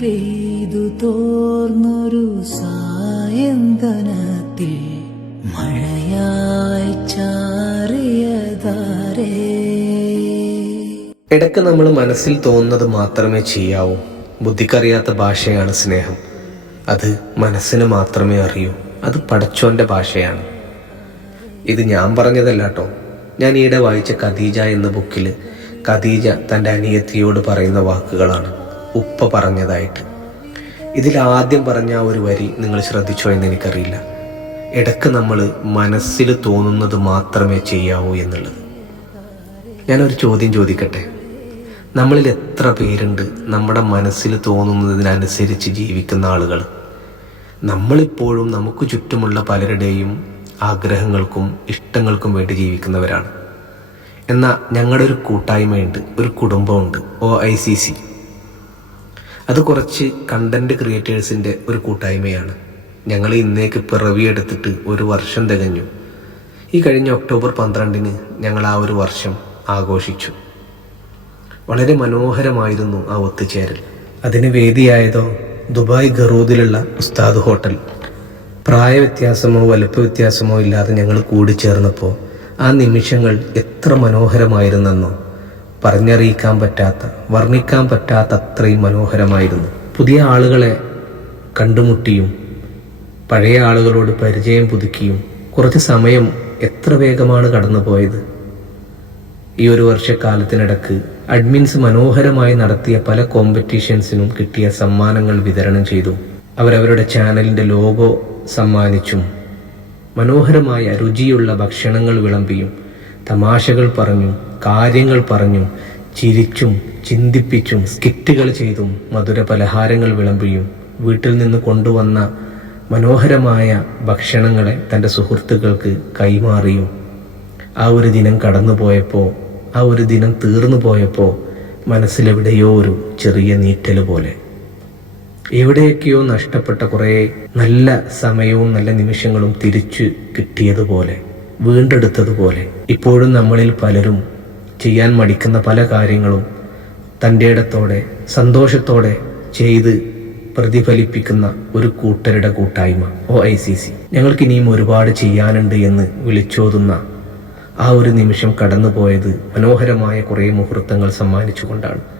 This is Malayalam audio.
പെയ്തു തോർന്നൊരു സായന്തനത്തിൽ മഴയായി ചാറിയതാരേ ഇടയ്ക്ക് നമ്മൾ മനസ്സിൽ തോന്നുന്നത് മാത്രമേ ചെയ്യാവൂ. ബുദ്ധിക്കറിയാത്ത ഭാഷയാണ് സ്നേഹം. അത് മനസ്സിന് മാത്രമേ അറിയൂ. അത് പടച്ചോന്റെ ഭാഷയാണ്. ഇത് ഞാൻ പറഞ്ഞതല്ല കേട്ടോ. ഞാൻ ഈയിടെ വായിച്ച ഖദീജ എന്ന ബുക്കിൽ ഖദീജ തന്റെ അനിയത്തിയോട് പറയുന്ന വാക്കുകളാണ്. ഉപ്പ പറഞ്ഞതായിട്ട്. ഇതിൽ ആദ്യം പറഞ്ഞ ആ ഒരു വരി നിങ്ങൾ ശ്രദ്ധിച്ചോ എന്ന് എനിക്കറിയില്ല. ഇടയ്ക്ക് നമ്മൾ മനസ്സിൽ തോന്നുന്നത് മാത്രമേ ചെയ്യാവൂ എന്നുള്ളത്. ഞാനൊരു ചോദ്യം ചോദിക്കട്ടെ? നമ്മളിൽ എത്ര പേരുണ്ട്? നമ്മുടെ മനസ്സിൽ തോന്നുന്നതിനനുസരിച്ച് ജീവിക്കുന്ന ആളുകൾ നമ്മളിപ്പോഴും നമുക്ക് ചുറ്റുമുള്ള പലരുടെയും ആഗ്രഹങ്ങൾക്കും ഇഷ്ടങ്ങൾക്കും വേണ്ടി ജീവിക്കുന്നവരാണ്. എന്നാൽ ഞങ്ങളുടെ ഒരു കൂട്ടായ്മയുണ്ട് ഒരു കുടുംബമുണ്ട് ഒ ഐ സി സി. അത് കുറച്ച് കണ്ടന്റ് ക്രിയേറ്റേഴ്സിന്റെ ഒരു കൂട്ടായ്മയാണ്. ഞങ്ങൾ ഇന്നേക്ക് പിറവിയെടുത്തിട്ട് ഒരു വർഷം തികഞ്ഞു. ഈ കഴിഞ്ഞ ഒക്ടോബർ പന്ത്രണ്ടിന് ഞങ്ങൾ ആ ഒരു വർഷം ആഘോഷിച്ചു. വളരെ മനോഹരമായിരുന്നു ആ ഒത്തുചേരൽ. അതിന് വേദിയായതോ ദുബായ് ഗറൂദിലുള്ള ഉസ്താദ് ഹോട്ടൽ. പ്രായവ്യത്യാസമോ വലുപ്പ വ്യത്യാസമോ ഇല്ലാതെ ഞങ്ങൾ കൂടിച്ചേർന്നപ്പോൾ ആ നിമിഷങ്ങൾ എത്ര മനോഹരമായിരുന്നെന്നോ. പറഞ്ഞറിയിക്കാൻ പറ്റാത്ത വർണിക്കാൻ പറ്റാത്ത അത്രയും മനോഹരമായിരുന്നു. പുതിയ ആളുകളെ കണ്ടുമുട്ടിയും പഴയ ആളുകളോട് പരിചയം പുതുക്കിയും കുറച്ച് സമയം എത്ര വേഗമാണ് കടന്നുപോയത്. ഈ ഒരു വർഷക്കാലത്തിനിടക്ക് അഡ്മിൻസ് മനോഹരമായി നടത്തിയ പല കോമ്പറ്റീഷൻസിനും കിട്ടിയ സമ്മാനങ്ങൾ വിതരണം ചെയ്തു അവരവരുടെ ചാനലിന്റെ ലോഗോ സമ്മാനിച്ചും മനോഹരമായ രുചിയുള്ള ഭക്ഷണങ്ങൾ വിളമ്പിയും തമാശകൾ പറഞ്ഞു കാര്യങ്ങൾ പറഞ്ഞു ചിരിച്ചും ചിന്തിപ്പിച്ചും സ്കിറ്റുകൾ ചെയ്തും മധുര പലഹാരങ്ങൾ വിളമ്പിയും വീട്ടിൽ നിന്ന് കൊണ്ടുവന്ന മനോഹരമായ ഭക്ഷണങ്ങളെ തന്റെ സുഹൃത്തുക്കൾക്ക് കൈമാറിയും. ആ ഒരു ദിനം കടന്നുപോയപ്പോൾ ആ ഒരു ദിനം തീർന്നു പോയപ്പോൾ മനസ്സിലെവിടെയോ ഒരു ചെറിയ നീറ്റൽ പോലെ. എവിടെയൊക്കെയോ നഷ്ടപ്പെട്ട കുറേ നല്ല സമയവും നല്ല നിമിഷങ്ങളും തിരിച്ചു കിട്ടിയതുപോലെ. വീണ്ടെടുത്തതുപോലെ ഇപ്പോഴും നമ്മളിൽ പലരും ചെയ്യാൻ മടിക്കുന്ന പല കാര്യങ്ങളും തന്റെ ഇടത്തോടെ സന്തോഷത്തോടെ ചെയ്ത് പ്രതിഫലിപ്പിക്കുന്ന ഒരു കൂട്ടരുടെ കൂട്ടായ്മ ഒ ഐ സി സി. ഞങ്ങൾക്ക് ഇനിയും ഒരുപാട് ചെയ്യാനുണ്ട് എന്ന് വിളിച്ചോതുന്ന ആ ഒരു നിമിഷം കടന്നുപോയത് മനോഹരമായ കുറേ മുഹൂർത്തങ്ങൾ സമ്മാനിച്ചുകൊണ്ടാണ്.